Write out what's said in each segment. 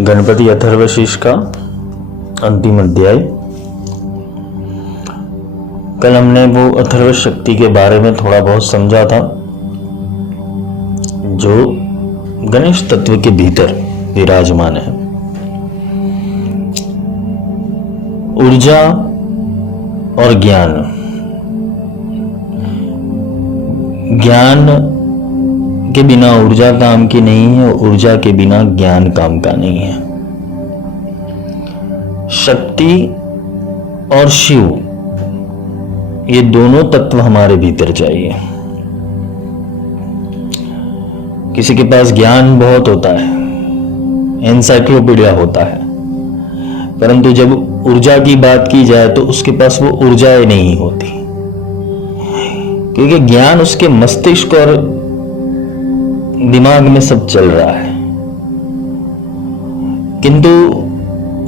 गणपति अथर्वशीष का अंतिम अध्याय। कल हमने वो अथर्व शक्ति के बारे में थोड़ा बहुत समझा था जो गणेश तत्व के भीतर विराजमान है। ऊर्जा और ज्ञान, ज्ञान के बिना ऊर्जा काम की नहीं है, ऊर्जा के बिना ज्ञान काम का नहीं है। शक्ति और शिव, ये दोनों तत्व हमारे भीतर चाहिए। किसी के पास ज्ञान बहुत होता है, एनसाइक्लोपीडिया होता है, परंतु जब ऊर्जा की बात की जाए तो उसके पास वो ऊर्जाएं नहीं होती, क्योंकि ज्ञान उसके मस्तिष्क और दिमाग में सब चल रहा है। किंतु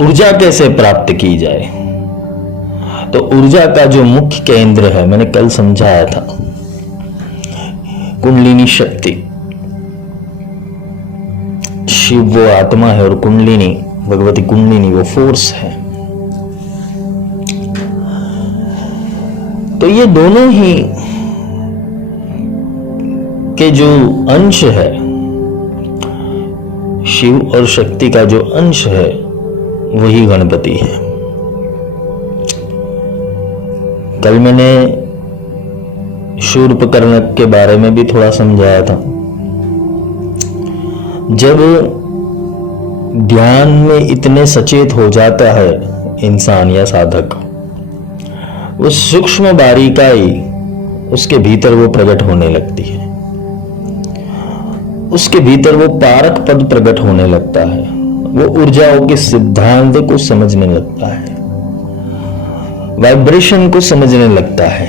ऊर्जा कैसे प्राप्त की जाए, तो ऊर्जा का जो मुख्य केंद्र है, मैंने कल समझाया था, कुंडलिनी शक्ति। शिव वो आत्मा है और कुंडलिनी, भगवती कुंडलिनी वो फोर्स है। तो ये दोनों ही के जो अंश है, शिव और शक्ति का जो अंश है, वही गणपति है। कल मैंने शूर्पकर्णक के बारे में भी थोड़ा समझाया था। जब ध्यान में इतने सचेत हो जाता है इंसान या साधक, उस सूक्ष्म बारीकाई उसके भीतर वो प्रकट होने लगती है, उसके भीतर वो पारक पद प्रकट होने लगता है, वो ऊर्जाओं के सिद्धांत को समझने लगता है, वाइब्रेशन को समझने लगता है,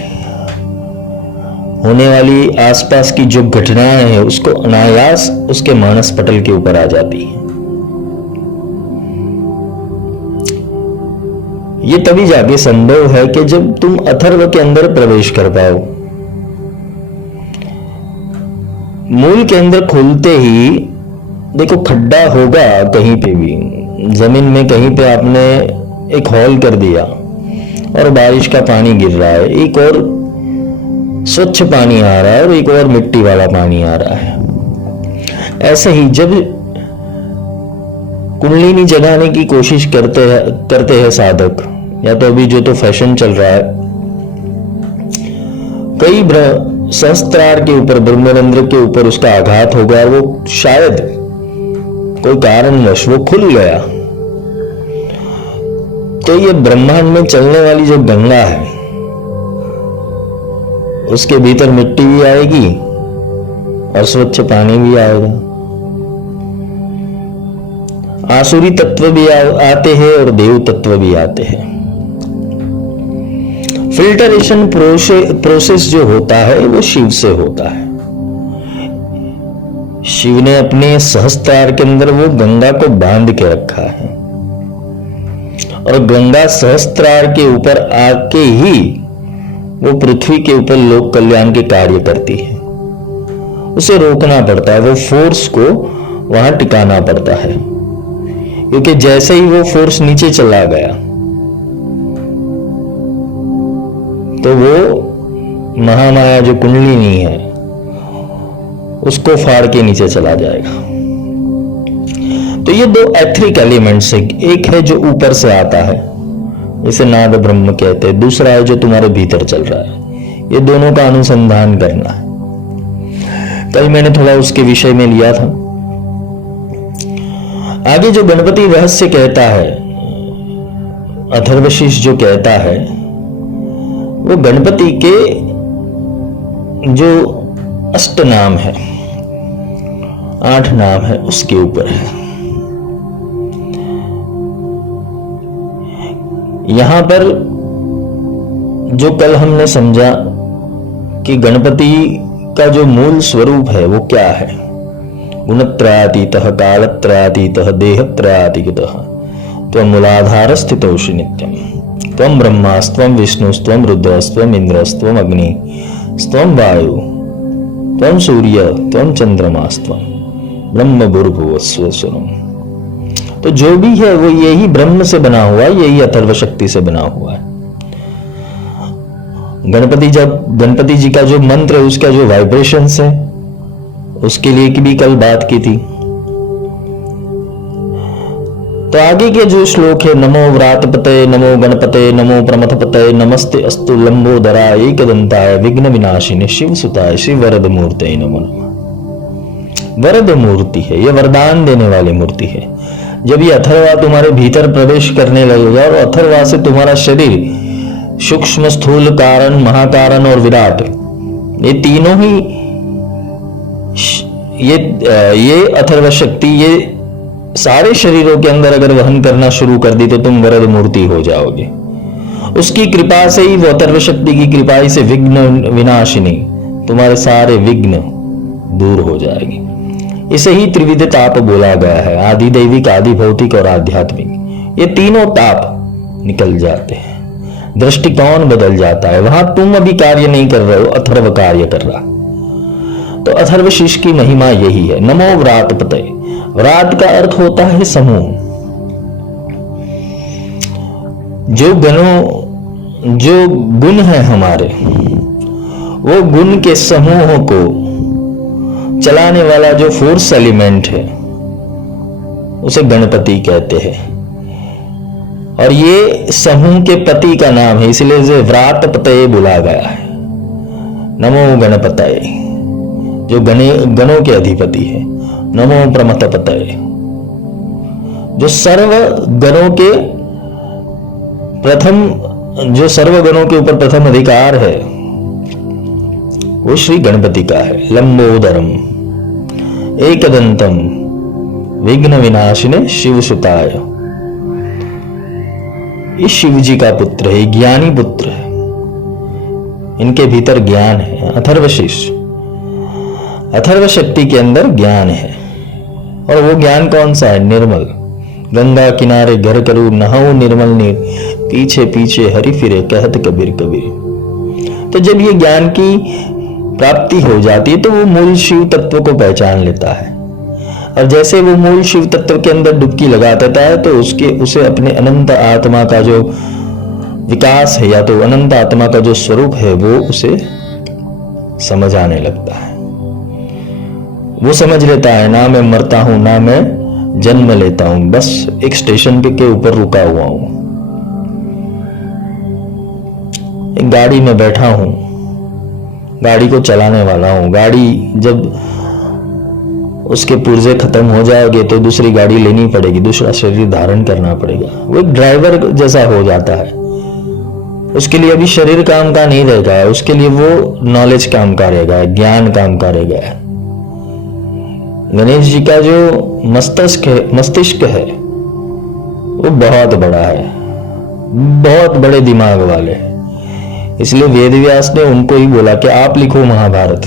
होने वाली आसपास की जो घटनाएं हैं उसको अनायास उसके मानस पटल के ऊपर आ जाती है। ये तभी जाके संभव है कि जब तुम अथर्व के अंदर प्रवेश कर पाओ। मूल के अंदर खुलते ही देखो, खड्डा होगा कहीं पे भी, जमीन में कहीं पे आपने एक हॉल कर दिया और बारिश का पानी गिर रहा है, एक और स्वच्छ पानी आ रहा है और एक और मिट्टी वाला पानी आ रहा है। ऐसे ही जब कुंडलिनी जगाने की कोशिश करते हैं साधक, या तो अभी जो तो फैशन चल रहा है, कई सहस्त्रार के ऊपर, ब्रह्मरंध्र के ऊपर उसका आघात हो गया, वो शायद कोई कारणवश वो खुल गया, तो ये ब्रह्मांड में चलने वाली जो गंगा है, उसके भीतर मिट्टी भी आएगी और स्वच्छ पानी भी आएगा। आसुरी तत्व भी आते हैं और देव तत्व भी आते हैं। फिल्टरेशन प्रोसेस जो होता है वो शिव से होता है। शिव ने अपने सहस्त्रार के अंदर वो गंगा को बांध के रखा है, और गंगा सहस्त्रार के ऊपर आके ही वो पृथ्वी के ऊपर लोक कल्याण के कार्य करती है। उसे रोकना पड़ता है, वो फोर्स को वहां टिकाना पड़ता है, क्योंकि जैसे ही वो फोर्स नीचे चला गया तो वो महामाया जो कुंडलिनी है उसको फाड़ के नीचे चला जाएगा। तो ये दो एथरिक एलिमेंट्स है, एक है जो ऊपर से आता है, इसे नाद ब्रह्म कहते हैं, दूसरा है जो तुम्हारे भीतर चल रहा है। ये दोनों का अनुसंधान करना है। कल मैंने थोड़ा उसके विषय में लिया था। आगे जो गणपति रहस्य कहता है, अथर्वशीष जो कहता है, वो गणपति के जो अष्ट नाम है, 8 नाम है, उसके ऊपर है। यहां पर जो कल हमने समझा कि गणपति का जो मूल स्वरूप है वो क्या है, गुणत्रयातीतः कालत्रयातीतः देहत्रयातीतः त्वं मूलाधारस्थितोषि नित्यम् त्वं ब्रह्मास्त्वं विष्णुस्त्वं रुद्रस्त्वं इंद्रस्त्वं अग्निस्त्वं वायु त्वं सूर्य त्वं चंद्रमास्त्वं ब्रह्म भूर्भुवस्सुः स्वरम्। तो जो भी है वो यही ब्रह्म से बना हुआ है, यही अथर्व शक्ति से बना हुआ है। गणपति जी का जो मंत्र है, उसका जो वाइब्रेशंस है, उसके लिए की भी कल बात की थी। तो आगे के जो श्लोक है, नमो व्रातपते नमो गणपते नमो प्रमथपते नमस्ते अस्तु लंबोदराय एकदंताय विघ्न विनाशिने शिव सुताय शिव वरद मूर्ते नमो नमः। वरद मूर्ति है, ये वरदान देने वाली मूर्ति है। जब ये अथर्वा तुम्हारे भीतर प्रवेश करने लगेगा और अथर्वा से तुम्हारा शरीर सूक्ष्म स्थूल कारण महाकारण और विराट, ये तीनों ही ये अथर्व शक्ति ये सारे शरीरों के अंदर अगर वहन करना शुरू कर दी तो तुम वरद मूर्ति हो जाओगे। उसकी कृपा से ही, वो अथर्व शक्ति की कृपा ही से विघ्न विनाशिनी, तुम्हारे सारे विघ्न दूर हो जाएगी। इसे ही त्रिविध ताप बोला गया है, आदि दैविक, आदि भौतिक और आध्यात्मिक। ये तीनों ताप निकल जाते हैं, दृष्टिकोण बदल जाता है। वहां तुम अभी कार्य नहीं कर रहे हो, अथर्व कार्य कर रहा। तो अथर्वशीष की महिमा यही है। नमो व्रातपते, व्रात का अर्थ होता है समूह। जो गुण है हमारे, वो गुण के समूह को चलाने वाला जो फोर्स एलिमेंट है, उसे गणपति कहते हैं। और ये समूह के पति का नाम है, इसलिए इसे व्रातपते बोला गया है। नमो गणपतये, जो गणों के अधिपति है। नमो प्रमथपतये, जो सर्व गणों के प्रथम, जो सर्व गणों के ऊपर प्रथम अधिकार है, वो श्री गणपति का है। लंबोदरम एकदंतम विघ्न विनाशिने शिव सुताय, इस शिव जी का पुत्र है, ज्ञानी पुत्र है। इनके भीतर ज्ञान है। अथर्वशीष, अथर्व शक्ति के अंदर ज्ञान है। और वो ज्ञान कौन सा है? निर्मल। गंगा किनारे घर करूं नहाऊं निर्मल नीर, पीछे पीछे हरि फिरे कहत कबीर कबीर। तो जब ये ज्ञान की प्राप्ति हो जाती है तो वो मूल शिव तत्व को पहचान लेता है। और जैसे वो मूल शिव तत्व के अंदर डुबकी लगा देता है तो उसे अपने अनंत आत्मा का जो विकास है, या तो अनंत आत्मा का जो स्वरूप है, वो उसे समझ आने लगता है। वो समझ लेता है, ना मैं मरता हूं ना मैं जन्म लेता हूं, बस एक स्टेशन के ऊपर रुका हुआ हूं, एक गाड़ी में बैठा हूं, गाड़ी को चलाने वाला हूं। गाड़ी जब उसके पुर्जे खत्म हो जाएंगे तो दूसरी गाड़ी लेनी पड़ेगी, दूसरा शरीर धारण करना पड़ेगा। वो एक ड्राइवर जैसा हो जाता है। उसके लिए अभी शरीर काम का नहीं रहेगा, उसके लिए वो नॉलेज काम का रहेगा, ज्ञान काम का रहेगा। गणेश जी का जो मस्तिष्क है वो बहुत बड़ा है, बहुत बड़े दिमाग वाले। इसलिए वेद व्यास ने उनको ही बोला कि आप लिखो महाभारत,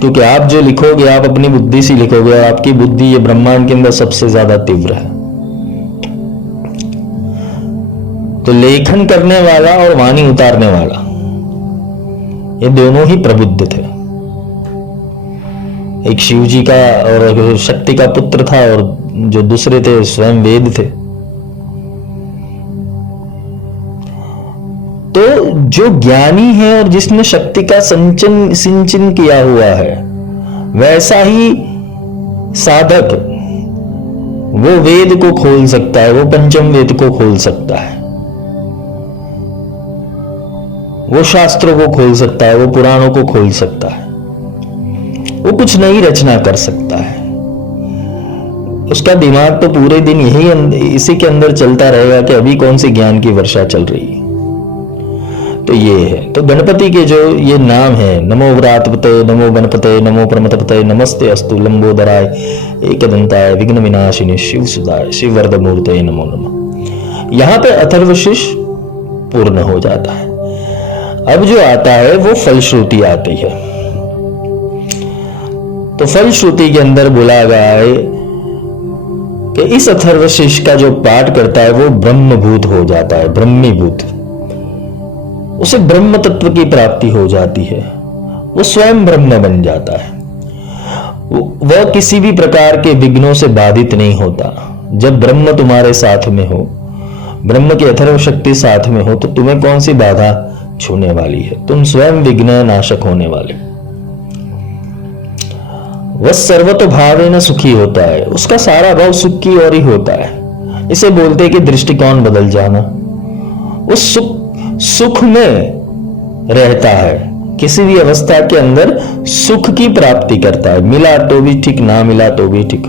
क्योंकि आप जो लिखोगे आप अपनी बुद्धि से लिखोगे, और आपकी बुद्धि ये ब्रह्मांड के अंदर सबसे ज्यादा तीव्र है। तो लेखन करने वाला और वाणी उतारने वाला, ये दोनों ही प्रबुद्ध थे। एक शिव जी का और शक्ति का पुत्र था, और जो दूसरे थे स्वयं वेद थे। तो जो ज्ञानी है और जिसने शक्ति का सिंचन किया हुआ है, वैसा ही साधक वो वेद को खोल सकता है, वो पंचम वेद को खोल सकता है, वो शास्त्रों को खोल सकता है, वो पुराणों को खोल सकता है। वो कुछ नई रचना कर सकता है। उसका दिमाग तो पूरे दिन इसी के अंदर चलता रहेगा कि अभी कौन सी ज्ञान की वर्षा चल रही है। तो ये है। तो गणपति के जो ये नाम है, नमो व्रातपते नमो गणपते नमो प्रमथपते नमस्ते अस्तु लंबोदराय एकदंताय विघ्न विनाशिने शिव सुताय शिव वरद मूर्ते नमो नमः। यहां पे अथर्वशीष पूर्ण हो जाता है। अब जो आता है वो फलश्रुति आती है। तो फलश्रुति के अंदर बोला गया है कि इस अथर्वशीष का जो पाठ करता है वो ब्रह्मभूत हो जाता है, ब्रह्मीभूत। उसे ब्रह्म तत्व की प्राप्ति हो जाती है, वो स्वयं ब्रह्म बन जाता है। वह किसी भी प्रकार के विघ्नों से बाधित नहीं होता, जब ब्रह्म तुम्हारे साथ में हो, ब्रह्म की अथर्व शक्ति साथ में हो, तो तुम्हें कौन सी बाधा छूने वाली है? तुम स्वयं विघ्न नाशक होने वाले। वह सर्वतो भावेन सुखी होता है, उसका सारा भाव सुख की ओर ही होता है। इसे बोलते हैं कि दृष्टिकोण बदल जाना। उस सुख में रहता है, किसी भी अवस्था के अंदर सुख की प्राप्ति करता है। मिला तो भी ठीक, ना मिला तो भी ठीक,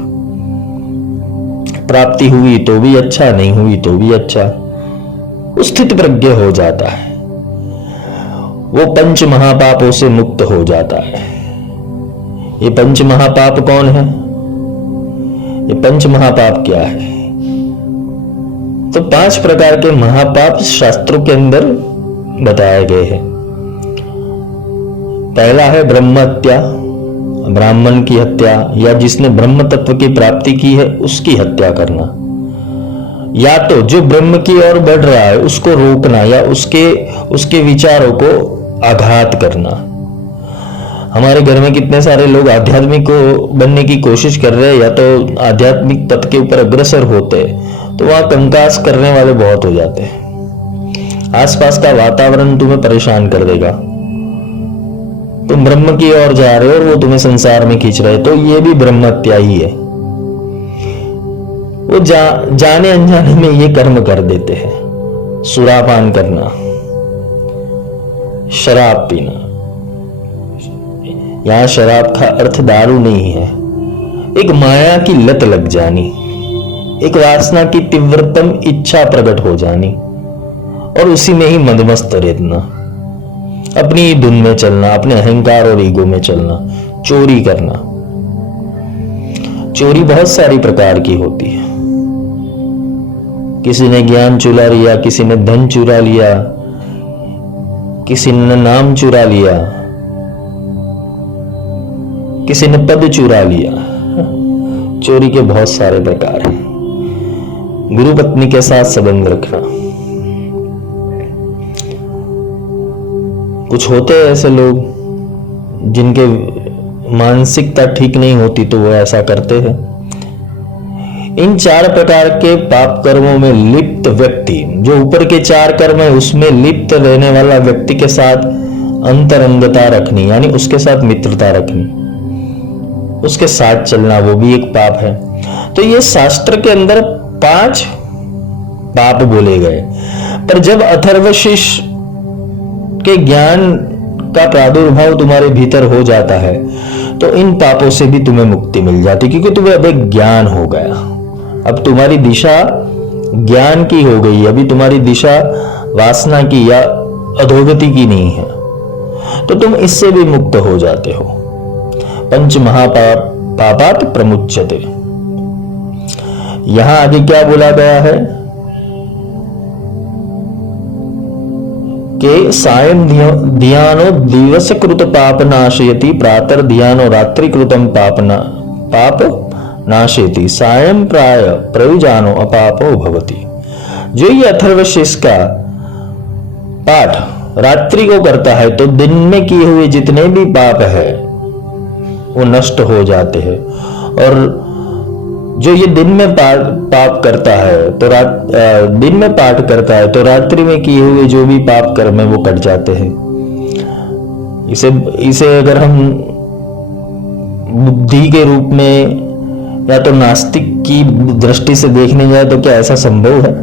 प्राप्ति हुई तो भी अच्छा, नहीं हुई तो भी अच्छा, स्थित प्रज्ञ हो जाता है। वो पंच महापापों से मुक्त हो जाता है। ये पंच महापाप कौन है? ये पंच महापाप क्या है? तो 5 प्रकार के महापाप शास्त्रों के अंदर बताए गए हैं। पहला है ब्रह्म हत्या, ब्राह्मण की हत्या, या जिसने ब्रह्म तत्व की प्राप्ति की है उसकी हत्या करना, या तो जो ब्रह्म की ओर बढ़ रहा है उसको रोकना, या उसके विचारों को आघात करना। हमारे घर में कितने सारे लोग आध्यात्मिक को बनने की कोशिश कर रहे हैं, या तो आध्यात्मिक पथ के ऊपर अग्रसर होते हैं, तो वहां कंकास करने वाले बहुत हो जाते हैं। आसपास का वातावरण तुम्हें परेशान कर देगा। तुम ब्रह्म की ओर जा रहे हो और वो तुम्हें संसार में खींच रहे, तो ये भी ब्रह्म हत्या ही है। वो जाने अनजाने में ये कर्म कर देते हैं। सुरापान करना, शराब पीना। यहां शराब का अर्थ दारू नहीं है, एक माया की लत लग जानी, एक वासना की तीव्रतम इच्छा प्रकट हो जानी और उसी में ही मदमस्त रहना, अपनी धुन में चलना, अपने अहंकार और ईगो में चलना। चोरी करना, चोरी बहुत सारी प्रकार की होती है। किसी ने ज्ञान चुरा लिया, किसी ने धन चुरा लिया, किसी ने नाम चुरा लिया, किसी ने पद चुरा लिया। चोरी के बहुत सारे प्रकार हैं। गुरु पत्नी के साथ संबंध रखना। कुछ होते हैं ऐसे लोग जिनके मानसिकता ठीक नहीं होती, तो वो ऐसा करते हैं। इन 4 प्रकार के पाप कर्मों में लिप्त व्यक्ति, जो ऊपर के 4 कर्म है उसमें लिप्त रहने वाला व्यक्ति के साथ अंतरंगता रखनी, यानी उसके साथ मित्रता रखनी, उसके साथ चलना, वो भी एक पाप है। तो ये शास्त्र के अंदर 5 पाप बोले गए। पर जब अथर्वशीष के ज्ञान का प्रादुर्भाव तुम्हारे भीतर हो जाता है, तो इन पापों से भी तुम्हें मुक्ति मिल जाती, क्योंकि तुम्हें अब एक ज्ञान हो गया। अब तुम्हारी दिशा ज्ञान की हो गई। अभी तुम्हारी दिशा वासना की या अधोगति की नहीं है, तो तुम इससे भी मुक्त हो जाते हो। पंच महापापात प्रमुच्यते। यहां आगे क्या बोला गया है कि सायं ध्यानो दिवस कृत पाप नाशयति, प्रातः ध्यानो रात्रि कृतम पाप नाशयति, सायं प्राय प्रयुजानो अपापो भवति। जो ये अथर्वशीष का पाठ रात्रि को करता है, तो दिन में किए हुए जितने भी पाप है वो नष्ट हो जाते हैं। और जो ये दिन में पाप करता है, तो दिन में पाठ करता है, तो रात्रि में किए हुए जो भी पाप कर्म है वो कट जाते हैं। इसे अगर हम बुद्धि के रूप में या तो नास्तिक की दृष्टि से देखने जाए, तो क्या ऐसा संभव है?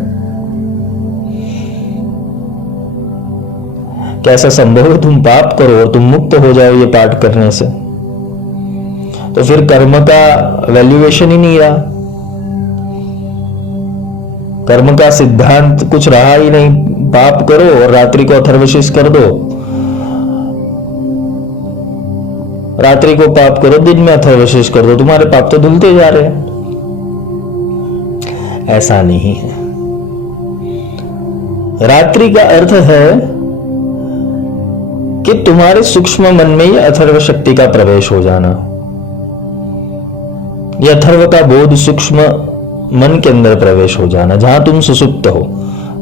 क्या ऐसा संभव है तुम पाप करो और तुम मुक्त हो जाओ ये पाठ करने से? तो फिर कर्म का वैल्यूएशन ही नहीं रहा, कर्म का सिद्धांत कुछ रहा ही नहीं। पाप करो और रात्रि को अथर्वशीष कर दो, रात्रि को पाप करो, दिन में अथर्वशीष कर दो, तुम्हारे पाप तो धुलते जा रहे हैं। ऐसा नहीं है। रात्रि का अर्थ है कि तुम्हारे सूक्ष्म मन में यह अथर्व शक्ति का प्रवेश हो जाना। यह अथर्व का बोध सूक्ष्म मन के अंदर प्रवेश हो जाना। जहां तुम सुषुप्त हो,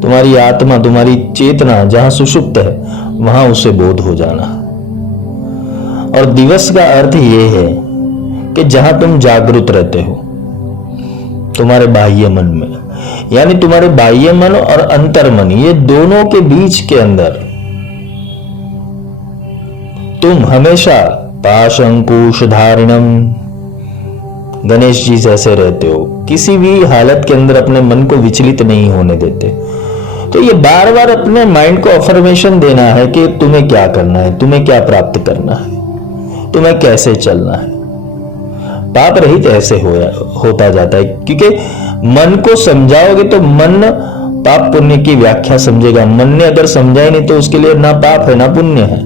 तुम्हारी आत्मा, तुम्हारी चेतना जहां सुषुप्त है, वहां उसे बोध हो जाना। और दिवस का अर्थ यह है कि जहां तुम जागृत रहते हो, तुम्हारे बाह्य मन में, यानी तुम्हारे बाह्य मन और अंतर मन, ये दोनों के बीच के अंदर तुम हमेशा पाश अंकुश धारिणम, गणेश जी जैसे रहते हो, किसी भी हालत के अंदर अपने मन को विचलित नहीं होने देते। तो ये बार बार अपने माइंड को अफर्मेशन देना है कि तुम्हें क्या करना है, तुम्हें क्या प्राप्त करना है, तुम्हें कैसे चलना है। पाप रहित ऐसे होता जाता है, क्योंकि मन को समझाओगे तो मन पाप पुण्य की व्याख्या समझेगा। मन ने अगर समझा ही नहीं तो उसके लिए ना पाप है ना पुण्य है।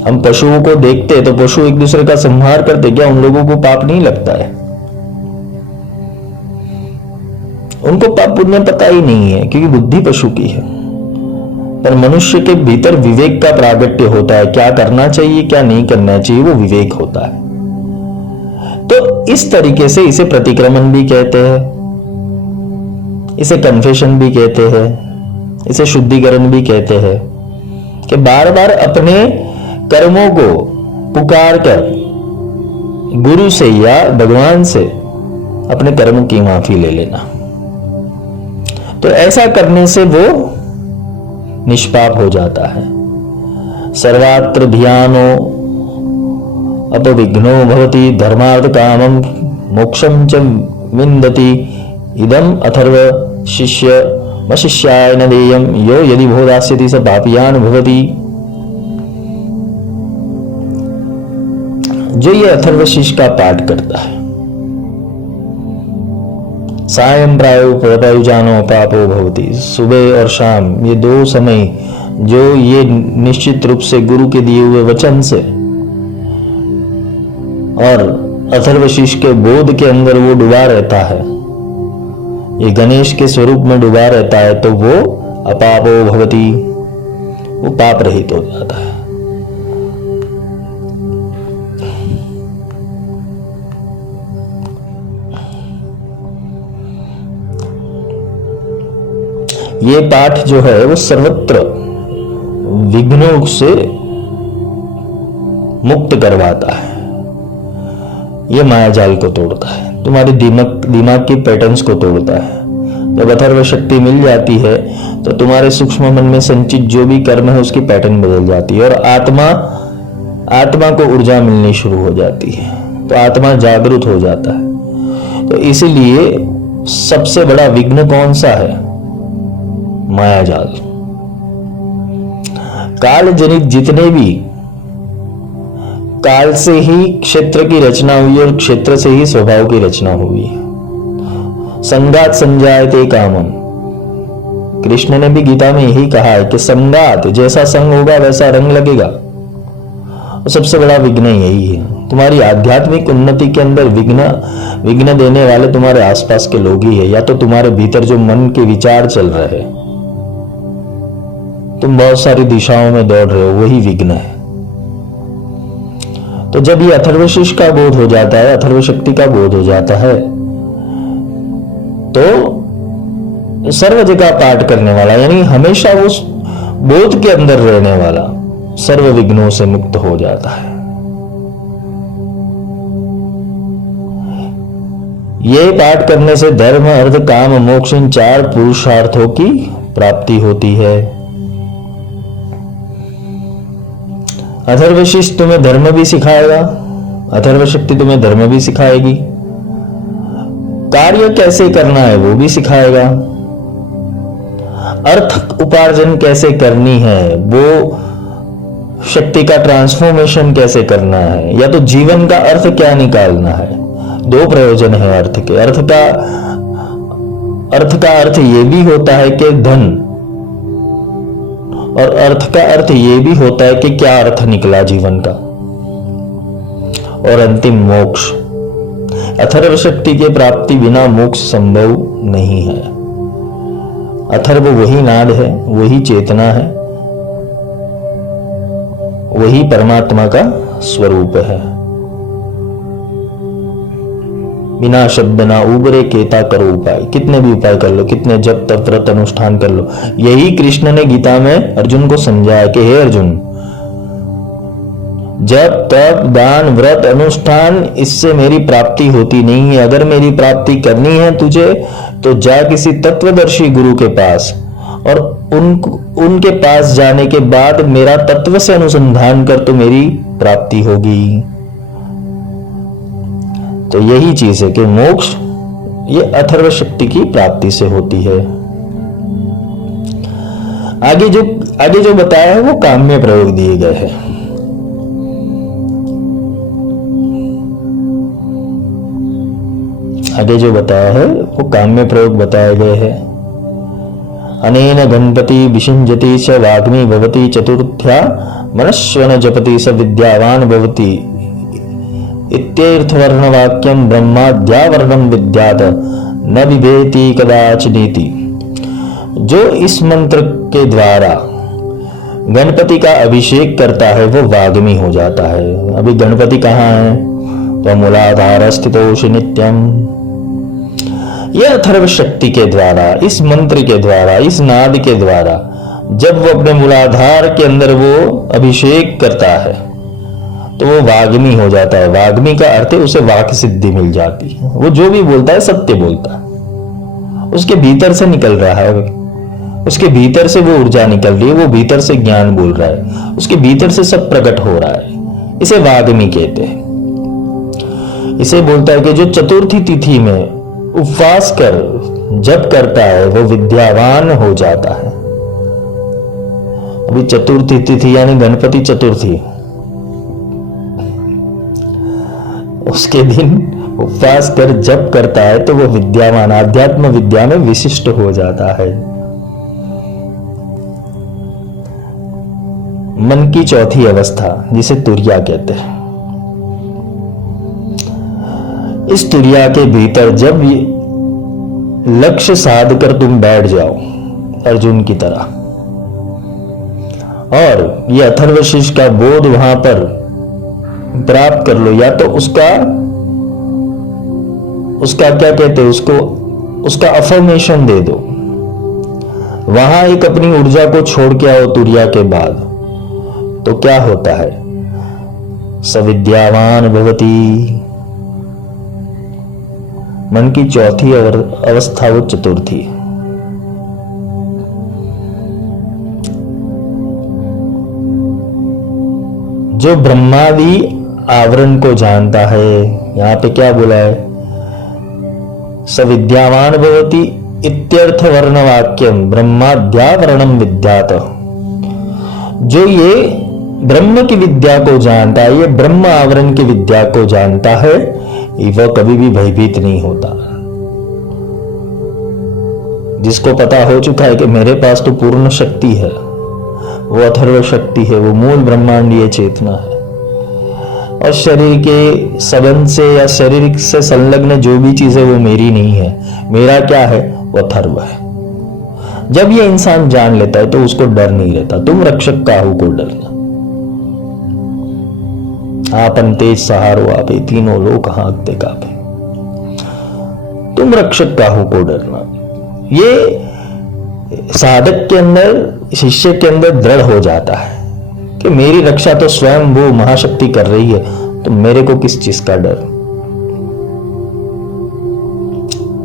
हम पशुओं को देखते हैं तो पशु एक दूसरे का संहार करते, क्या उन लोगों को पाप नहीं लगता है? उनको पाप पुण्य पता ही नहीं है, क्योंकि बुद्धि पशु की है। पर मनुष्य के भीतर विवेक का प्रागट्य होता है, क्या करना चाहिए क्या नहीं करना चाहिए, वो विवेक होता है। तो इस तरीके से इसे प्रतिक्रमण भी कहते हैं, इसे कन्फेशन भी कहते हैं, इसे शुद्धिकरण भी कहते हैं, कि बार बार अपने कर्मों को पुकार कर गुरु से या भगवान से अपने कर्मों की माफी ले लेना। तो ऐसा करने से वो निष्पाप हो जाता है। सर्वात्र ध्यानो अपविघ्नो भवति धर्मार्थ कामं मोक्षं च विन्दति इदम अथर्व शिष्य वशिष्याय न देयं यो यदि भोदास्यति स पापियान भवति। जो ये अथर्व शीष का पाठ करता है, सायं प्रायो प्रपयुजानो पापो भवति, सुबह और शाम ये दो समय जो ये निश्चित रूप से गुरु के दिए हुए वचन से और अथर्वशीष के बोध के अंदर वो डूबा रहता है, ये गणेश के स्वरूप में डूबा रहता है, तो वो अपापो भवति, वो पाप रहित हो जाता है। ये पाठ जो है वो सर्वत्र विघ्नों से मुक्त करवाता है, ये मायाजाल को तोड़ता है, तुम्हारे दिमाग की पैटर्न्स को तोड़ता है। जब अथर्व शक्ति मिल जाती है तो तुम्हारे सूक्ष्म मन में संचित जो भी कर्म है उसकी पैटर्न बदल जाती है, और आत्मा को ऊर्जा मिलनी शुरू हो जाती है, तो आत्मा जागृत हो जाता है। तो इसीलिए सबसे बड़ा विघ्न कौन सा है? मायाजाल। काल जनित जितने भी, काल से ही क्षेत्र की रचना हुई और क्षेत्र से ही स्वभाव की रचना हुई। संगात संजायते कामम, कृष्ण ने भी गीता में यही कहा है कि संगात, जैसा संग होगा वैसा रंग लगेगा। और सबसे बड़ा विघ्न यही है। तुम्हारी आध्यात्मिक उन्नति के अंदर विघ्न देने वाले तुम्हारे आसपास के लोग ही है, या तो तुम्हारे भीतर जो मन के विचार चल रहे हैं, तुम बहुत सारी दिशाओं में दौड़ रहे हो, वही विघ्न है। तो जब ये अथर्वशीष का बोध हो जाता है, अथर्व शक्ति का बोध हो जाता है, तो सर्व जगह पाठ करने वाला, यानी हमेशा उस बोध के अंदर रहने वाला, सर्व विघ्नों से मुक्त हो जाता है। ये पाठ करने से धर्म अर्थ काम मोक्ष इन 4 पुरुषार्थों की प्राप्ति होती है। अथर्वशीष तुम्हें धर्म भी सिखाएगा, अथर्व शक्ति तुम्हें धर्म भी सिखाएगी, कार्य कैसे करना है वो भी सिखाएगा, अर्थ उपार्जन कैसे करनी है, वो शक्ति का ट्रांसफॉर्मेशन कैसे करना है, या तो जीवन का अर्थ क्या निकालना है। 2 प्रयोजन है अर्थ के। अर्थ का अर्थ ये भी होता है कि धन, और अर्थ का अर्थ ये भी होता है कि क्या अर्थ निकला जीवन का, और अंतिम मोक्ष। अथर्व शक्ति के प्राप्ति बिना मोक्ष संभव नहीं है। अथर्व वही नाद है, वही चेतना है, वही परमात्मा का स्वरूप है। बिना शब्द ना उबरे केता करो उपाय, कितने भी उपाय कर लो, कितने जप तप व्रत अनुष्ठान कर लो, यही कृष्ण ने गीता में अर्जुन को समझाया कि हे अर्जुन, जब तप दान व्रत अनुष्ठान इससे मेरी प्राप्ति होती नहीं है। अगर मेरी प्राप्ति करनी है तुझे तो जा किसी तत्वदर्शी गुरु के पास, और उनके पास जाने के बाद मेरा तत्व से अनुसंधान कर तो मेरी प्राप्ति होगी। तो यही चीज है कि मोक्ष ये अथर्व शक्ति की प्राप्ति से होती है। आगे जो बताया है वो काम्य प्रयोग दिए गए हैं। आगे जो बताया है वो काम्य प्रयोग बताए गए हैं। अनेन गणपति विषिंजति च वाग्मी भवति चतुर्थ्या मनस्वन जपति स विद्यावान भवति इत्यर्थवर्ण वाक्यम ब्रह्माद्यावर्णम विद्यात न विभेति कदाचिनीति। जो इस मंत्र के द्वारा गणपति का अभिषेक करता है वो वाग्मी हो जाता है। अभी गणपति कहाँ है? तो मूलाधार स्थितोष नित्यम। यह अथर्व शक्ति के द्वारा, इस मंत्र के द्वारा, इस नाद के द्वारा जब वो अपने मूलाधार के अंदर वो अभिषेक करता है तो वो वाग्मी हो जाता है। वाग्मी का अर्थ है उसे वाक् सिद्धि मिल जाती है। वो जो भी बोलता है सत्य बोलता है, उसके भीतर से निकल रहा है, उसके भीतर से वो ऊर्जा निकल रही है, वो भीतर से ज्ञान बोल रहा है, उसके भीतर से सब प्रकट हो रहा है। इसे वाग्मी कहते हैं। इसे बोलता है कि जो चतुर्थी तिथि में उपवास कर जप करता है वो विद्यावान हो जाता है। अभी चतुर्थी तिथि यानी गणपति चतुर्थी, उसके दिन उपवास कर जप करता है तो वो विद्यावान, आध्यात्म विद्या में विशिष्ट हो जाता है। मन की चौथी अवस्था जिसे तुरिया कहते हैं, इस तुरिया के भीतर जब लक्ष्य साध कर तुम बैठ जाओ अर्जुन की तरह, और ये अथर्वशीष का बोध वहां पर प्राप्त कर लो, या तो उसका क्या कहते हैं, उसका अफर्मेशन दे दो। वहां एक अपनी ऊर्जा को छोड़ के आओ तुरिया के बाद, तो क्या होता है? सविद्यावान भवति। मन की चौथी अवस्था वो चतुर्थी। जो ब्रह्मादि आवरण को जानता है, यहां पे क्या बोला है? सविद्यावान भवति इत्यर्थ वर्ण वाक्यम ब्रह्माद्यावरणम विद्यात। जो ये ब्रह्म की विद्या को जानता है, ये ब्रह्म आवरण की विद्या को जानता है, वह कभी भी भयभीत नहीं होता। जिसको पता हो चुका है कि मेरे पास तो पूर्ण शक्ति है, वो अथर्व शक्ति है, वो मूल ब्रह्मांडीय चेतना है, और शरीर के संबंध से या शरीर से संलग्न जो भी चीज है वो मेरी नहीं है, मेरा क्या है? वो अथर्व है। जब ये इंसान जान लेता है तो उसको डर नहीं रहता। तुम रक्षक काहू को डरना, आपन तेज सहारो आपे, तीनों लोग हाँकते कापे। तुम रक्षक काहू को डरना, ये साधक के अंदर, शिष्य के अंदर दृढ़ हो जाता है कि मेरी रक्षा तो स्वयं वो महाशक्ति कर रही है, तो मेरे को किस चीज का डर।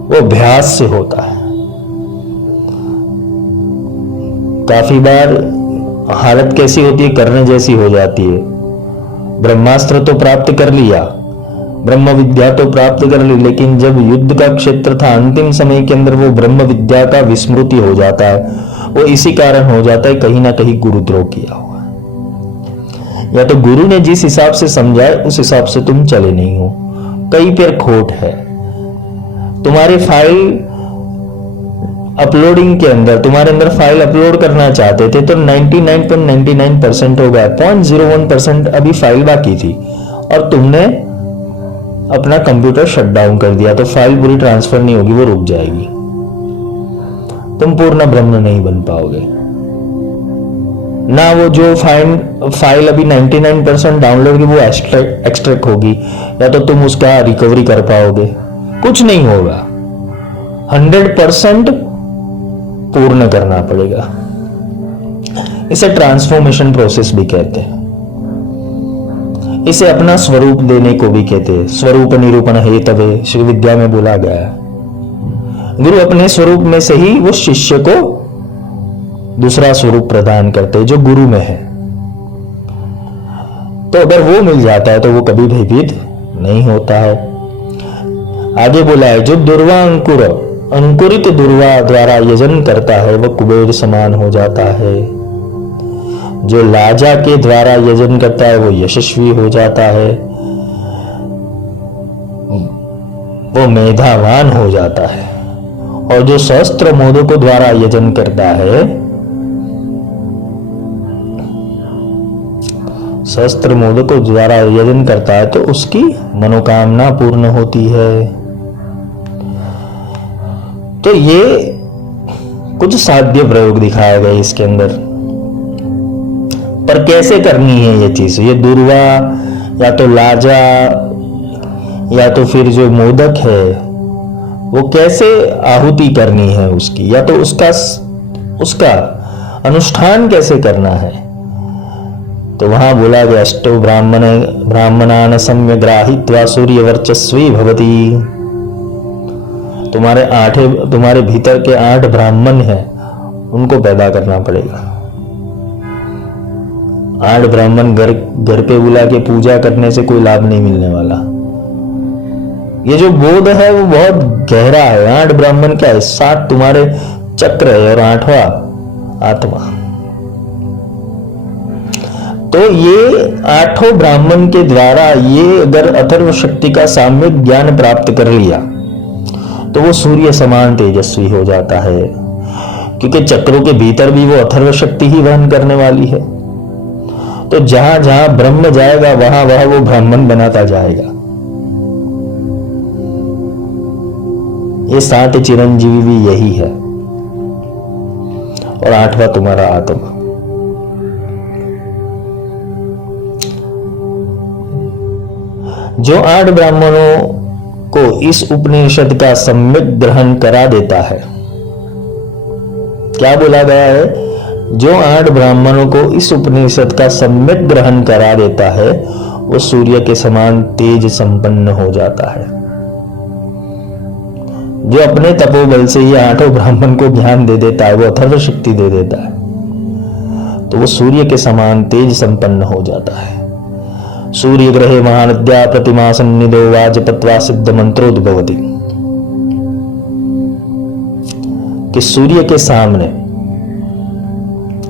वो अभ्यास से होता है। काफी बार हालत कैसी होती है? करने जैसी हो जाती है। ब्रह्मास्त्र तो प्राप्त कर लिया, ब्रह्म विद्या तो प्राप्त कर ली, लेकिन जब युद्ध का क्षेत्र था अंतिम समय के अंदर वो ब्रह्म विद्या का विस्मृति हो जाता है। वो इसी कारण हो जाता है कहीं ना कहीं गुरुद्रोह किया हुआ है, या तो गुरु ने जिस हिसाब से समझाए उस हिसाब से तुम चले नहीं हो, कहीं पर खोट है। तुम्हारी फाइल अपलोडिंग के अंदर, तुम्हारे अंदर फाइल अपलोड करना चाहते थे तो 99.99% हो गया, 0.01% अभी फाइल बाकी थी, और तुमने अपना कंप्यूटर शट डाउन कर दिया, तो फाइल पूरी ट्रांसफर नहीं होगी, वो रुक जाएगी। तुम पूर्ण ब्रह्म नहीं बन पाओगे ना। वो जो फाइल अभी 99% डाउनलोड की वो एक्सट्रैक्ट होगी, या तो तुम उसका रिकवरी कर पाओगे, कुछ नहीं होगा। 100% पूर्ण करना पड़ेगा। इसे ट्रांसफॉर्मेशन प्रोसेस भी कहते हैं। इसे अपना स्वरूप देने को भी कहते हैं। स्वरूप निरूपण हेतवे श्री विद्या में बोला गया है। गुरु अपने स्वरूप में से ही वो शिष्य को दूसरा स्वरूप प्रदान करते हैं जो गुरु में है। तो अगर वो मिल जाता है तो वो कभी भयभीत नहीं होता है। आगे बोला है, जो दुर्वा अंकुरित दुर्वा द्वारा यजन करता है वह कुबेर समान हो जाता है। जो लाजा के द्वारा यजन करता है वो यशस्वी हो जाता है, वो मेधावान हो जाता है। और जो सहस्त्र मोदकों द्वारा यजन करता है, सहस्त्र मोदकों द्वारा यजन करता है तो उसकी मनोकामना पूर्ण होती है। तो ये कुछ साध्य प्रयोग दिखाया गया इसके अंदर, पर कैसे करनी है ये चीज? ये दुर्वा या तो लाजा या तो फिर जो मोदक है वो कैसे आहुति करनी है उसकी, या तो उसका अनुष्ठान कैसे करना है? तो वहां बोला गया, अष्टो ब्राह्मणान सम्यग्राहित्वा सूर्य वर्चस्वी भवति। तुम्हारे भीतर के 8 ब्राह्मण हैं, उनको पैदा करना पड़ेगा। 8 ब्राह्मण घर पे बुला के पूजा करने से कोई लाभ नहीं मिलने वाला। ये जो बोध है वो बहुत गहरा है। 8 ब्राह्मण क्या है? 7 तुम्हारे चक्र है और 8वां आत्मा। तो ये 8 ब्राह्मण के द्वारा ये अगर अथर्व शक्ति का साम्यक ज्ञान प्राप्त कर लिया तो वो सूर्य समान तेजस्वी हो जाता है, क्योंकि चक्रों के भीतर भी वो अथर्व शक्ति ही वहन करने वाली है। तो जहां जहां ब्रह्म जाएगा वहां वहां वो ब्राह्मण बनाता जाएगा। ये 7 चिरंजीवी भी यही है, और 8वां तुम्हारा आत्मा। जो 8 ब्राह्मणों को इस उपनिषद का सम्यक ग्रहण करा देता है, क्या बोला गया है? जो 8 ब्राह्मणों को इस उपनिषद का सम्यक ग्रहण करा देता है वो सूर्य के समान तेज संपन्न हो जाता है। जो अपने तपोबल से ये 8 ब्राह्मण को ज्ञान दे देता है, वो अथर्व शक्ति दे देता है, तो वो सूर्य के समान तेज संपन्न हो जाता है। सूर्य ग्रहे महानद्या प्रतिमा सन्निधो वाजपत्वा सिद्ध मंत्रोद्भवति। कि सूर्य के सामने,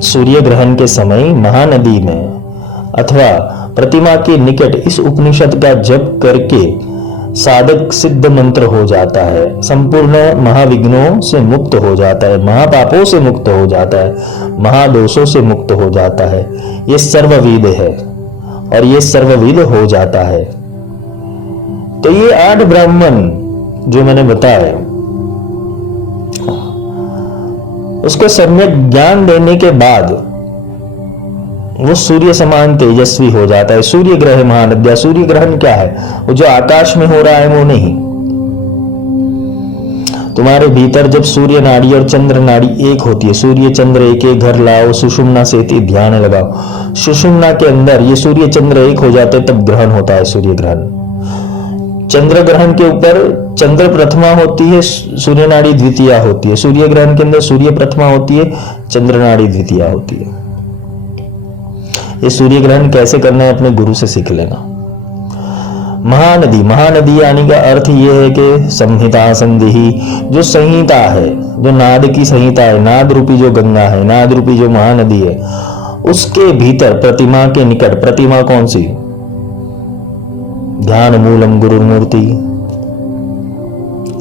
सूर्य ग्रहण के समय महानदी में अथवा प्रतिमा के निकट इस उपनिषद का जप करके साधक सिद्ध मंत्र हो जाता है, संपूर्ण महाविघ्नों से मुक्त हो जाता है, महापापों से मुक्त हो जाता है, महादोषों से मुक्त हो जाता है। ये सर्वविद है और ये सर्वविद हो जाता है। तो ये 8 ब्राह्मण जो मैंने बताया, उसको सम्यक ज्ञान देने के बाद वो सूर्य समान तेजस्वी हो जाता है। सूर्य ग्रह महानद्या, सूर्य ग्रहण क्या है? वो जो आकाश में हो रहा है वो नहीं। तुम्हारे भीतर जब सूर्य नाड़ी और चंद्र नाड़ी एक होती है, सूर्य चंद्र एक एक घर लाओ, सुषुम्ना से ध्यान लगाओ, सुषुम्ना के अंदर ये सूर्य चंद्र एक हो जाते हैं, तब ग्रहण होता है सूर्य ग्रहण। चंद्र ग्रहण के ऊपर चंद्र प्रथमा होती है, सूर्य नाड़ी द्वितीया होती है। सूर्य ग्रहण के अंदर सूर्य प्रथमा होती है, चंद्र नाड़ी द्वितीया होती है। ये सूर्य ग्रहण कैसे करना है अपने गुरु से सीख लेना। महानदी, महानदी आने का अर्थ ये है कि संहिता संधि, जो संहिता है, जो नाद की संहिता है, नाद रूपी जो गंगा है, नाद रूपी जो महानदी है, उसके भीतर प्रतिमा के निकट, प्रतिमा कौन सी? ध्यान मूलम गुरु मूर्ति,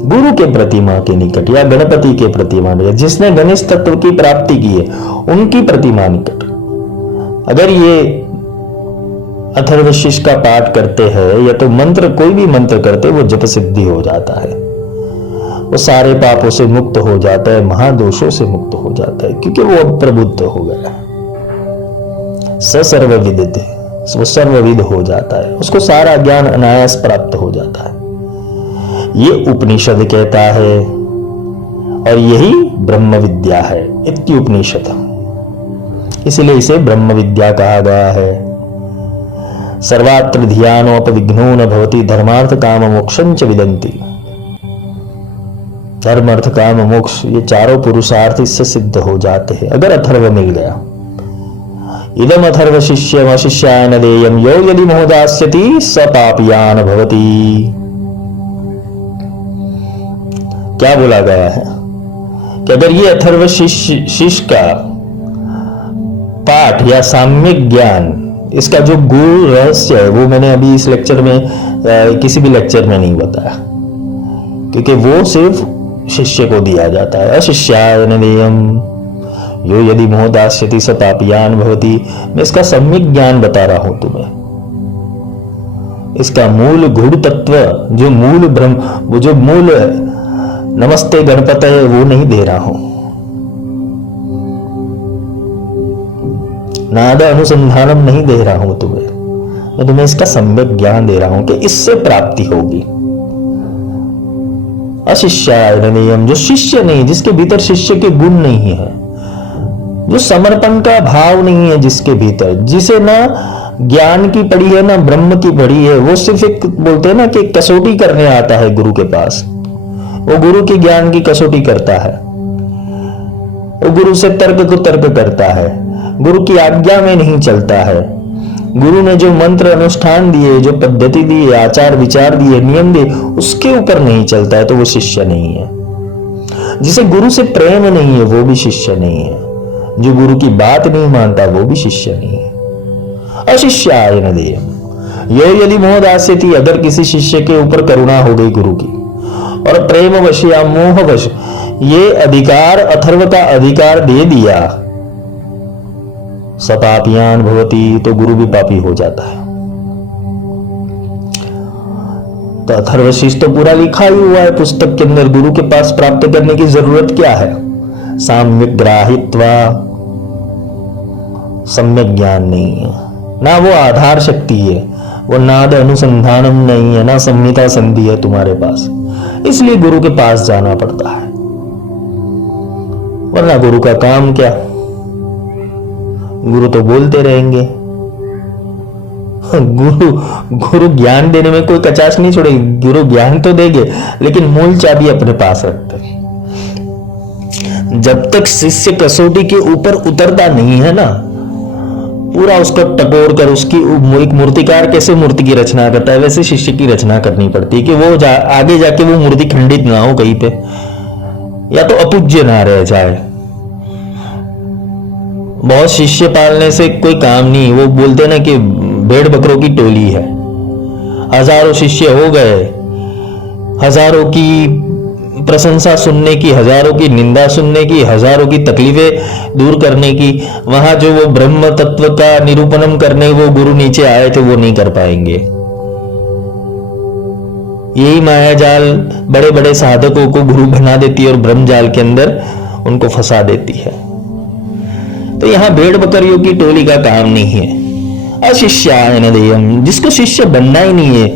गुरु के प्रतिमा के निकट या गणपति के प्रतिमा निकट, जिसने गणेश तत्व की प्राप्ति की है उनकी प्रतिमा निकट अगर ये अथर्वशीष का पाठ करते हैं या तो मंत्र, कोई भी मंत्र करते, वो जप सिद्धि हो जाता है, वो सारे पापों से मुक्त हो जाता है, महादोषों से मुक्त हो जाता है, क्योंकि वो अब प्रबुद्ध हो गया, सर्वविदित, वो सर्वविद हो जाता है, उसको सारा ज्ञान अनायास प्राप्त हो जाता है। ये उपनिषद कहता है और यही ब्रह्म विद्या है, इति उपनिषद, इसलिए इसे ब्रह्म विद्या कहा गया है। सर्वात्र ध्यानोपविघ्नो न भवति धर्मार्थ काम मोक्षं च विदन्ति। धर्म अर्थ काम मोक्ष ये चारों पुरुषार्थ इससे सिद्ध हो जाते हैं अगर अथर्व मिल गया। इदम अथर्व शिष्यम अशिष्याय न देयम यो यदि मोहदास्यति स पापियान भवति। क्या बोला गया है कि अगर ये अथर्व शिष्य का पाठ या साम्यक ज्ञान, इसका जो गूढ़ रहस्य है वो मैंने अभी इस लेक्चर में किसी भी लेक्चर में नहीं बताया, क्योंकि वो सिर्फ शिष्य को दिया जाता है। अशिष्याय न देयम यो यदि मोहदास्यति स पापियान भवति। मैं इसका सम्यक ज्ञान बता रहा हूं तुम्हें, इसका मूल गूढ़ तत्व, जो मूल ब्रह्म, वो जो मूल नमस्ते गणपत है वो नहीं दे रहा हूं। नाद अनुसंधानम नहीं दे रहा हूं तुम्हें, मैं तुम्हें इसका सम्यक ज्ञान दे रहा हूं कि इससे प्राप्ति होगी। अशिष्याय न देयम, जो शिष्य नहीं, जिसके भीतर शिष्य के गुण नहीं है, जो समर्पण का भाव नहीं है जिसके भीतर, जिसे ना ज्ञान की पड़ी है ना ब्रह्म की पड़ी है, वो सिर्फ एक बोलते हैं ना कि कसौटी करने आता है गुरु के पास, वो गुरु की ज्ञान की कसौटी करता है, वो गुरु से तर्क को तर्क करता है, गुरु की आज्ञा में नहीं चलता है। गुरु ने जो मंत्र अनुष्ठान दिए, जो पद्धति दी, आचार विचार दिए, नियम दिए, उसके ऊपर नहीं चलता है तो वो शिष्य नहीं है। जिसे गुरु से प्रेम नहीं है वो भी शिष्य नहीं है। जो गुरु की बात नहीं मानता वो भी शिष्य नहीं है। अशिष्याय न देयम यो यदि मोहदास्यति, अगर किसी शिष्य के ऊपर करुणा हो गई गुरु की और प्रेमवश या मोहवश ये अधिकार, अथर्व का अधिकार दे दिया, सपापियान भवति, तो गुरु भी पापी हो जाता है। तो अथर्वशीष तो पूरा लिखा ही हुआ है पुस्तक के अंदर, गुरु के पास प्राप्त करने की जरूरत क्या है? साम्यक ग्राहित्वा, सम्यक ज्ञान नहीं है, ना वो आधार शक्ति है, वो नाद अनुसंधानम नहीं है, ना संहिता संधि है तुम्हारे पास, इसलिए गुरु के पास जाना पड़ता है। वरना गुरु का काम क्या? गुरु तो बोलते रहेंगे। गुरु ज्ञान देने में कोई कचाश नहीं छोड़ेगी, गुरु ज्ञान तो देंगे लेकिन मूल चाबी अपने पास रखते हैं। जब तक शिष्य कसौटी के ऊपर उतरता नहीं है ना, पूरा उसको टटोर कर, उसकी एक मूर्तिकार कैसे मूर्ति की रचना करता है वैसे शिष्य की रचना करनी पड़ती है कि वो आगे जाके वो मूर्ति खंडित ना हो कहीं पे, या तो अपूज्य ना रह जाए। बहुत शिष्य पालने से कोई काम नहीं, वो बोलते ना कि भेड़ बकरों की टोली है। हजारों शिष्य हो गए, हजारों की प्रशंसा सुनने की, हजारों की निंदा सुनने की, हजारों की तकलीफें दूर करने की, वहां जो वो ब्रह्म तत्व का निरूपणम करने वो गुरु नीचे आए थे वो नहीं कर पाएंगे। यही माया जाल बड़े बड़े साधकों को गुरु बना देती है और ब्रह्म जाल के अंदर उनको फंसा देती है। तो यहां भेड़ बकरियों की टोली का काम नहीं है। अशिष्याय न देयम, जिसको शिष्य बनना ही नहीं है,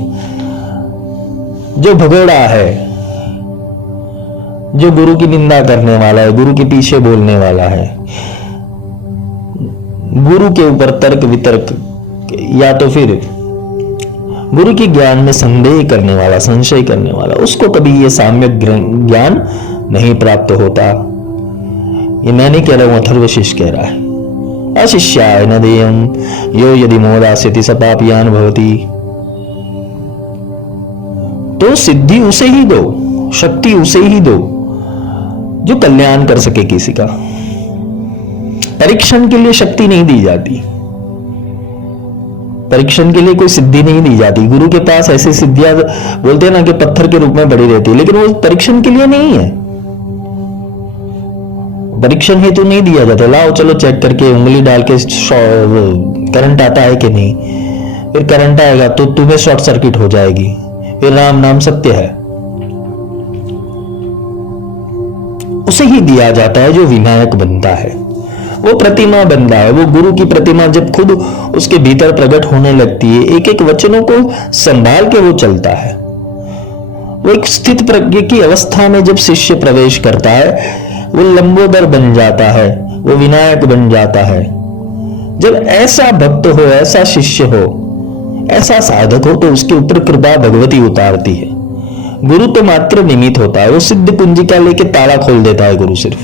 जो भगोड़ा है, जो गुरु की निंदा करने वाला है, गुरु के पीछे बोलने वाला है, गुरु के ऊपर तर्क वितर्क या तो फिर गुरु की ज्ञान में संदेह करने वाला, संशय करने वाला, उसको कभी ये साम्यक ज्ञान नहीं प्राप्त होता। ये मैं नहीं कह रहा हूं, अथर्वशीष कह रहा है। अशिष्याय न देयम यो यदि मोहदास्यति स पापियान भवति। तो सिद्धि उसे ही दो, शक्ति उसे ही दो जो कल्याण कर सके किसी का। परीक्षण के लिए शक्ति नहीं दी जाती, परीक्षण के लिए कोई सिद्धि नहीं दी जाती। गुरु के पास ऐसी सिद्धियां बोलते हैं ना कि पत्थर के रूप में पड़ी रहती है, लेकिन वो परीक्षण के लिए नहीं है, परीक्षण हेतु नहीं दिया जाता। लाओ चलो चेक करके उंगली डाल के करंट आता है कि नहीं, फिर करंट आएगा तो तुम्हें शॉर्ट सर्किट हो जाएगी, फिर राम नाम सत्य है। उसे ही दिया जाता है जो विनायक बनता है, वो प्रतिमा बनता है। वो गुरु की प्रतिमा जब खुद उसके भीतर प्रकट होने लगती है, एक एक वचनों को संभाल के वो चलता है। वो एक स्थित प्रज्ञ की अवस्था में जब शिष्य प्रवेश करता है, वो लंबोदर बन जाता है, वो विनायक बन जाता है। जब ऐसा भक्त हो, ऐसा शिष्य हो, ऐसा साधक हो तो उसके ऊपर कृपा भगवती उतारती है। गुरु तो मात्र निमित्त होता है, वो सिद्ध कुंजिका लेके ताला खोल देता है गुरु सिर्फ।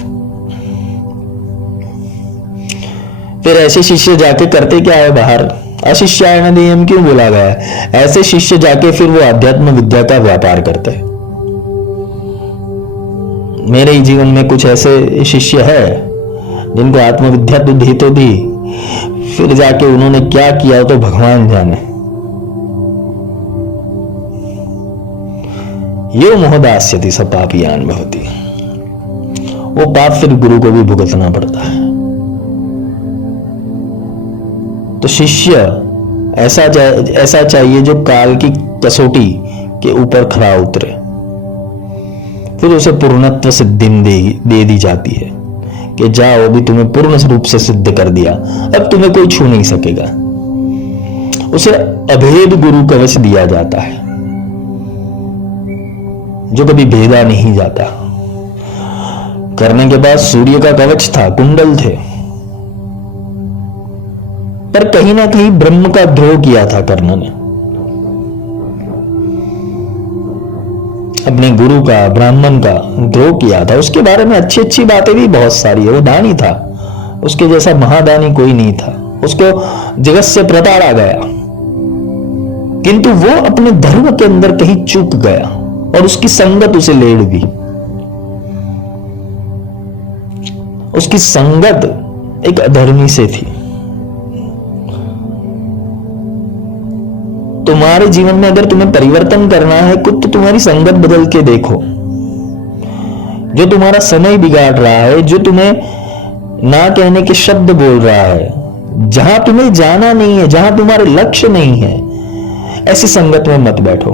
फिर ऐसे शिष्य जाके करते क्या है बाहर? अशिष्यायण नियम क्यों बोला गया है? ऐसे शिष्य जाके फिर वो आध्यात्म विद्या का व्यापार करते हैं। मेरे ही जीवन में कुछ ऐसे शिष्य है जिनको आत्मविद्या तो दी, फिर जाके उन्होंने क्या किया तो भगवान जाने। यो मोहदास्यति स पापियान भवति, वो पाप फिर गुरु को भी भुगतना पड़ता है। तो शिष्य ऐसा चाहिए जो काल की कसौटी के ऊपर खरा उतरे, फिर उसे पूर्णत्व सिद्धि दे दी जाती है कि जाओ, अभी तुम्हें पूर्ण रूप से सिद्ध कर दिया, अब तुम्हें कोई छू नहीं सकेगा। उसे अभेद गुरु कवच दिया जाता है जो कभी भेदा नहीं जाता। करने के बाद सूर्य का कवच था, कुंडल थे, पर कहीं ना कहीं ब्रह्म का द्रोह किया था कर्ण ने। अपने गुरु का, ब्राह्मण का द्रोह किया था। उसके बारे में अच्छी अच्छी बातें भी बहुत सारी है। वो दानी था, उसके जैसा महादानी कोई नहीं था। उसको जगत से प्रताड़ा गया, किंतु वो अपने धर्म के अंदर कहीं चूक गया और उसकी संगत उसे लेड़ दी। उसकी संगत एक अधर्मी से थी। तुम्हारे जीवन में अगर तुम्हें परिवर्तन करना है कुछ, तो तुम्हारी संगत बदल के देखो। जो तुम्हारा समय बिगाड़ रहा है, जो तुम्हें ना कहने के शब्द बोल रहा है, जहां तुम्हें जाना नहीं है, जहां तुम्हारे लक्ष्य नहीं है, ऐसी संगत में मत बैठो।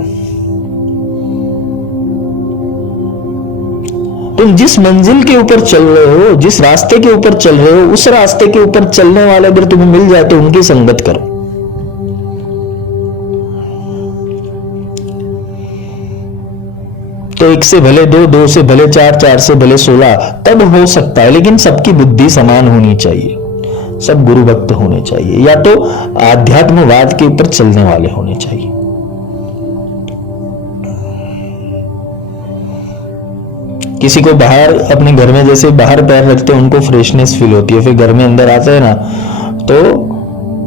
तुम जिस मंजिल के ऊपर चल रहे हो, जिस रास्ते के ऊपर चल रहे हो, उस रास्ते के ऊपर चलने वाले अगर तुम्हें मिल जाए तो उनकी संगत करो। तो 1 से भले 2, 2 से भले 4, 4 से भले 16 तब हो सकता है, लेकिन सबकी बुद्धि समान होनी चाहिए, सब गुरु भक्त होने चाहिए, या तो आध्यात्मवाद के ऊपर चलने वाले होने चाहिए। किसी को बाहर अपने घर में जैसे बाहर पैर रखते हैं उनको फ्रेशनेस फील होती है, फिर घर में अंदर आते हैं ना तो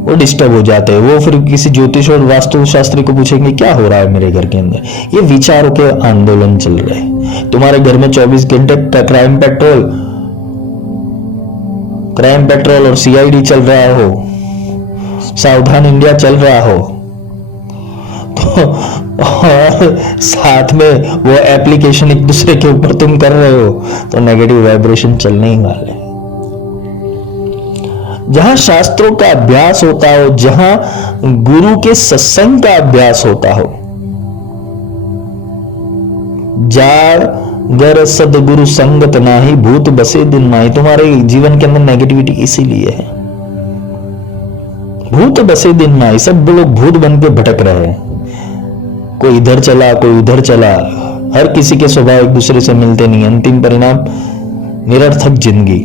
वो डिस्टर्ब हो जाते हैं। वो फिर किसी ज्योतिष और वास्तु शास्त्री को पूछेंगे क्या हो रहा है मेरे घर के अंदर। ये विचारों के आंदोलन चल रहे हैं। तुम्हारे घर में 24 घंटे क्राइम पेट्रोल और सीआईडी चल रहा हो, सावधान इंडिया चल रहा हो, तो और साथ में वो एप्लीकेशन एक दूसरे के ऊपर तुम कर रहे हो, तो नेगेटिव वाइब्रेशन चलने ही वाले। जहां शास्त्रों का अभ्यास होता हो, जहां गुरु के सत्संग का अभ्यास होता हो, जागर सदगुरु संगत नाही, भूत बसे दिन माही। तुम्हारे जीवन के अंदर नेगेटिविटी इसीलिए है, भूत बसे दिन माही। सब लोग भूत बन के भटक रहे हैं, कोई इधर चला कोई उधर चला, हर किसी के स्वभाव एक दूसरे से मिलते नहीं। अंतिम परिणाम निरर्थक जिंदगी।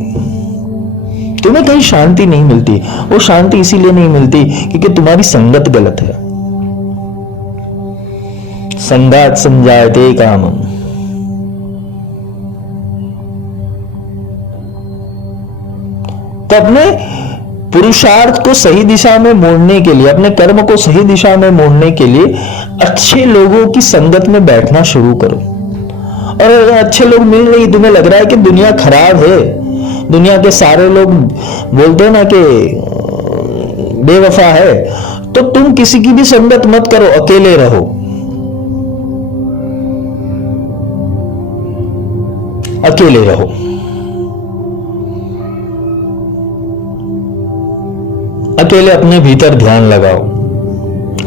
तुम्हें कहीं शांति नहीं मिलती। वो शांति इसीलिए नहीं मिलती क्योंकि तुम्हारी संगत गलत है। संगात संजायते कामम। तो अपने पुरुषार्थ को सही दिशा में मोड़ने के लिए, अपने कर्म को सही दिशा में मोड़ने के लिए अच्छे लोगों की संगत में बैठना शुरू करो। और अगर अच्छे लोग मिल नहीं, तुम्हें लग रहा है कि दुनिया खराब है, दुनिया के सारे लोग बोलते हैं ना कि बेवफा है, तो तुम किसी की भी संगत मत करो, अकेले रहो। अकेले रहो। अकेले अपने भीतर ध्यान लगाओ,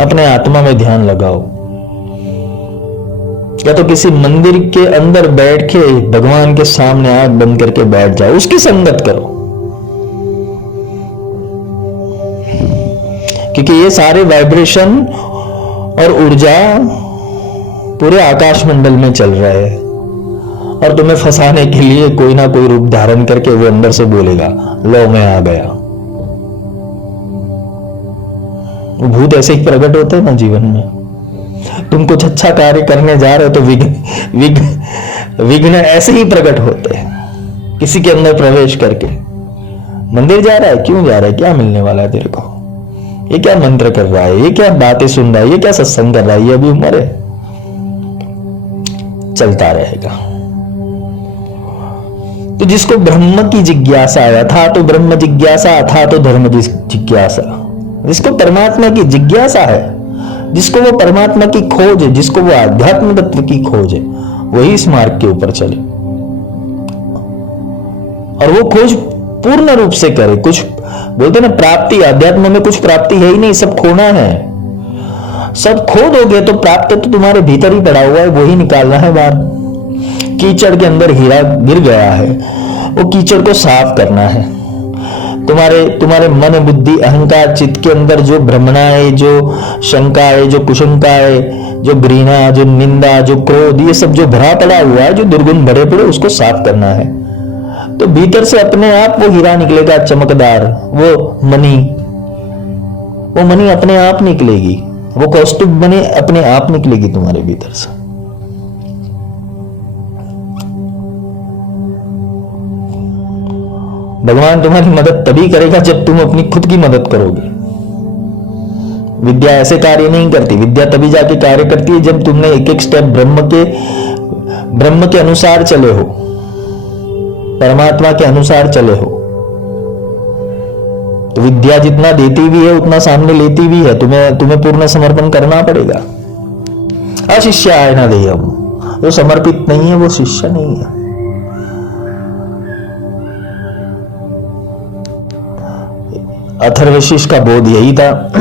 अपने आत्मा में ध्यान लगाओ, या तो किसी मंदिर के अंदर बैठ के भगवान के सामने आंख बंद करके बैठ जाओ, उसकी संगत करो। क्योंकि ये सारे वाइब्रेशन और ऊर्जा पूरे आकाश मंडल में चल रहे हैं और तुम्हें फंसाने के लिए कोई ना कोई रूप धारण करके वो अंदर से बोलेगा लो मैं आ गया। वो भूत ऐसे ही प्रकट होते हैं ना जीवन में। तुम कुछ अच्छा कार्य करने जा रहे हो तो विघ्न ऐसे ही प्रकट होते हैं, किसी के अंदर प्रवेश करके। मंदिर जा रहा है, क्यों जा रहा है, क्या मिलने वाला है तेरे को, ये क्या मंत्र कर रहा है, ये क्या बातें सुन रहा है, ये क्या सत्संग कर रहा है, ये अभी उम्र है, चलता रहेगा। तो जिसको ब्रह्म की जिज्ञासा है, अथा तो ब्रह्म जिज्ञासा, अथा तो धर्म जिज्ञासा, जिसको परमात्मा की जिज्ञासा है, जिसको वो परमात्मा की खोज है, जिसको वो आध्यात्म तत्व की खोज है, वही इस मार्ग के ऊपर चले और वो खोज पूर्ण रूप से करे। कुछ बोलते ना प्राप्ति, अध्यात्म में कुछ प्राप्ति है ही नहीं, सब खोना है। सब खो दोगे तो प्राप्त तो तुम्हारे भीतर ही पड़ा हुआ है, वही निकालना है बाहर। कीचड़ के अंदर हीरा गिर गया है, वो कीचड़ को साफ करना है। तुम्हारे मन बुद्धि अहंकार चित्त के अंदर जो भ्रमणा है, जो शंका है, जो कुशंका है, जो घृणा, जो निंदा, जो क्रोध, ये सब जो भरा पड़ा हुआ है, जो दुर्गुण भरे पड़े, उसको साफ करना है। तो भीतर से अपने आप वो हीरा निकलेगा चमकदार, वो मनी अपने आप निकलेगी, वो कौस्तुभ बने अपने आप निकलेगी तुम्हारे भीतर से। भगवान तुम्हारी मदद तभी करेगा जब तुम अपनी खुद की मदद करोगे। विद्या ऐसे कार्य नहीं करती, विद्या तभी जाके कार्य करती है जब तुमने एक एक स्टेप ब्रह्म के अनुसार चले हो, परमात्मा के अनुसार चले हो। तो विद्या जितना देती भी है उतना सामने लेती भी है, तुम्हें पूर्ण समर्पण करना पड़ेगा। अशिष्याय न देयम्, जो समर्पित नहीं है वो शिष्य नहीं है। अथर्वशीष का बोध यही था